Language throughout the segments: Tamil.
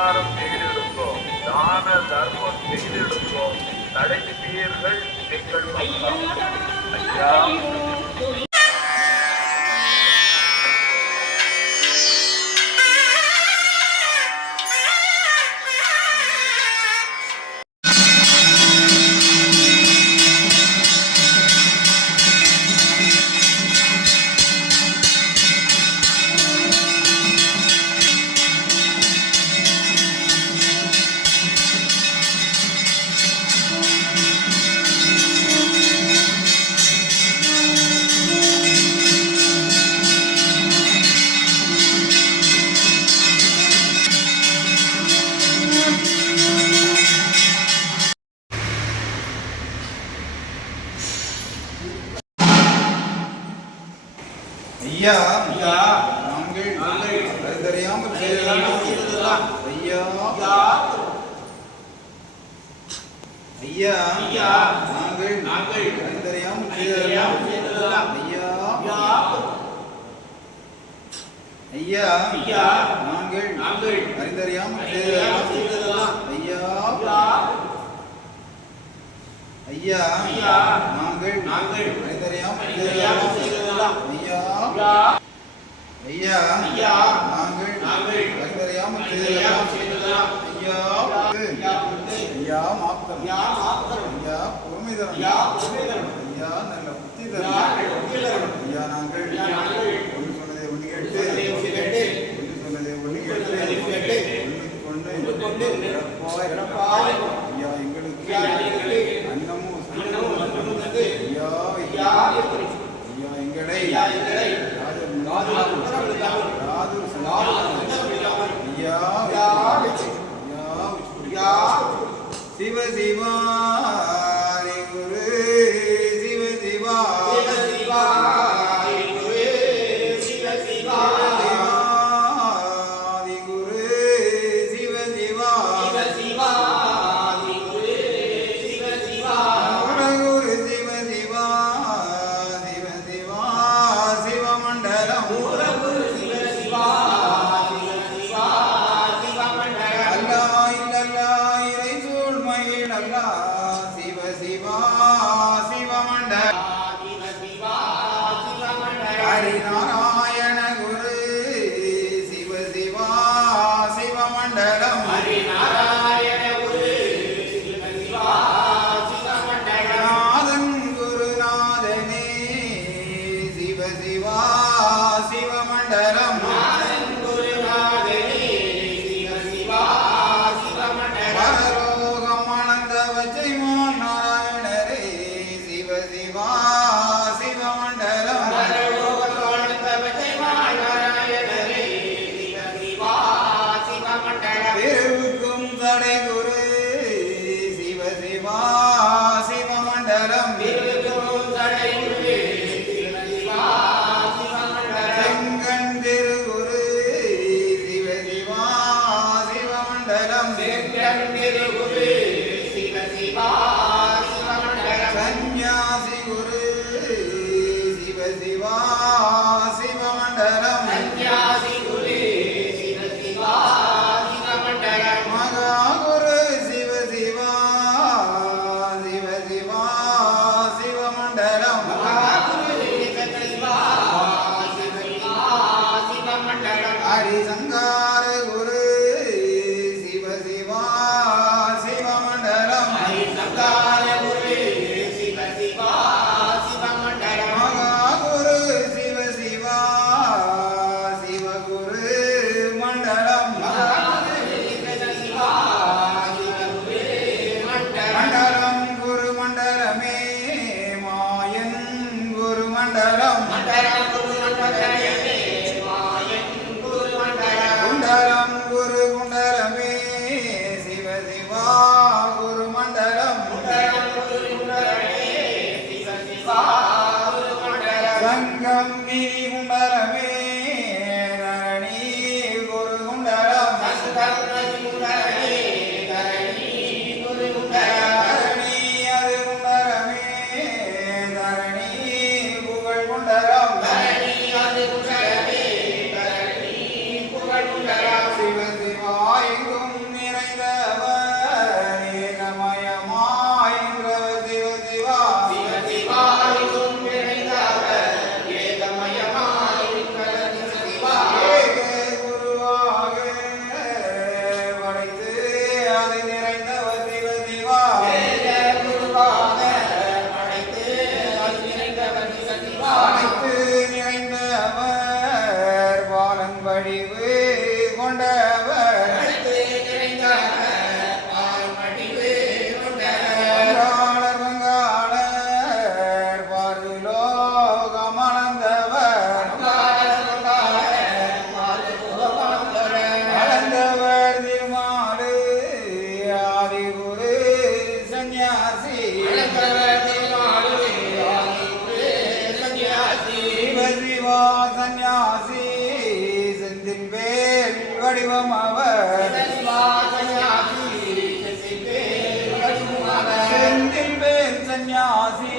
உபகாரம் செய்திருந்தோம் தான தர்மம் செய்திருந்தோம் நடந்தீர்கள் நீங்கள் ஐந்தரையாம் ஐயா ஐயா நாங்கள் நாங்கள் அறிந்தறியாம் ஐயா ஐயா. ஐயா நாங்கள் நாங்கள் அறிந்தறியாம் ஐயா. ஐயா. ஐயா நாங்கள் நாங்கள் அறிந்தறியாம் ஐயா ஐயா. ஐயா மாத்தம் ஐயா மாத்தம் புத்திதரன். யா புத்திதரன். ஐயா நல்ல புத்திதரன். ஐயா நாங்கள் ஒன்று சொன்னதை ஒன்று கேட்டு ஒன்று சொன்னதை ஒன்று சிவ சிவா பாடினார் Oh. न्यासी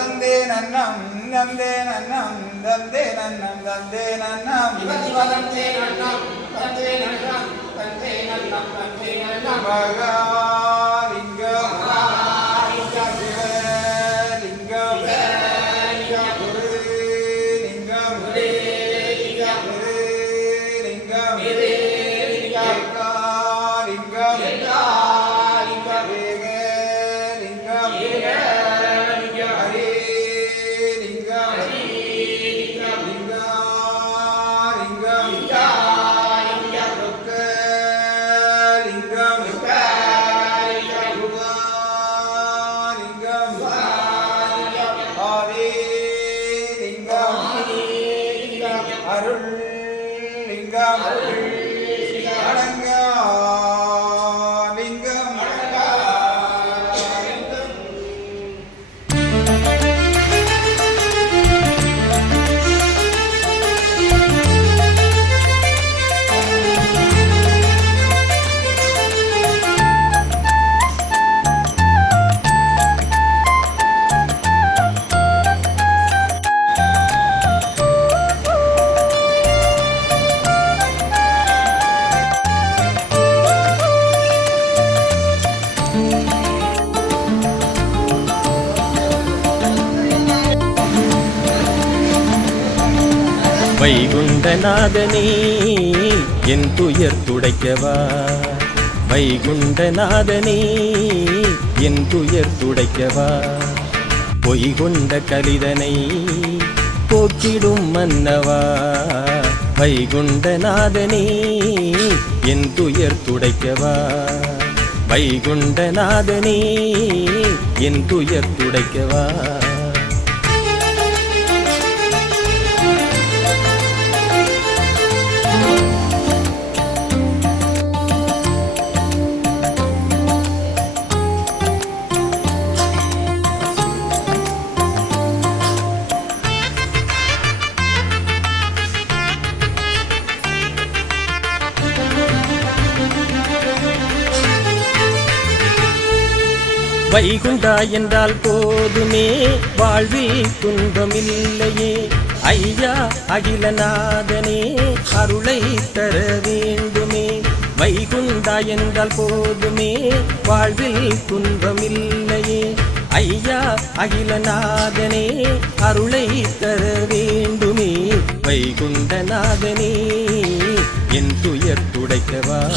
నందే నన్నం నందే నన్నం దందే నన్నం దందే నన్నం దందే నన్నం దందే నన్నం దందే నన్నం భగవా வைகுண்டநாதனே என் துயர் துடைக்கவா? வைகுண்டநாதனே என் துயர் துடைக்கவா? பொய் கொண்ட கலிதனை போக்கிடும் மன்னவா? வைகுண்டநாதனே என் துயர் துடைக்கவா? வைகுண்டநாதனே என் துயர் துடைக்கவா? வைகுண்டா என்றால் போதுமே. வாழ்வில் துன்பமில்லையே. ஐயா அகிலநாதனே அருளை தர வேண்டுமே. வைகுண்டா என்றால் போதுமே. வாழ்வில் துன்பமில்லையே. ஐயா அகிலநாதனே அருளை தர வேண்டுமே. வைகுண்டநாதனே என் துயர் துடைக்கவா.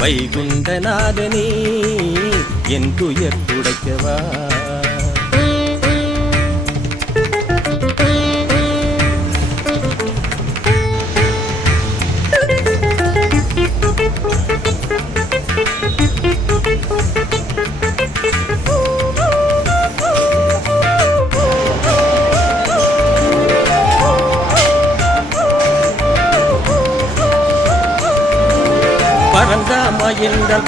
வைகுண்டநாதனே என் துயர் துடைக்கவா? பரந்தாமா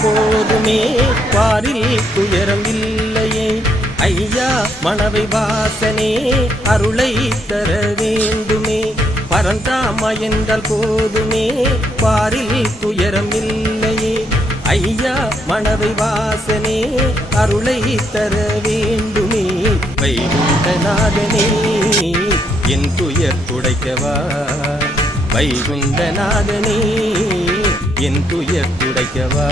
போதுமே. பாரில் துயரம் இல்லையே ஐயா மணவை வாசனே அருளை தர வேண்டுமே. பரந்தாமா போதுமே. பாரில் துயரம் இல்லையே ஐயா மணவை வாசனே அருளை தர வேண்டுமே. வைகுண்டநாதனே என் துயர் துடைக்கவா. வைகுண்டநாதனே என் துயர் துடைக்கவா?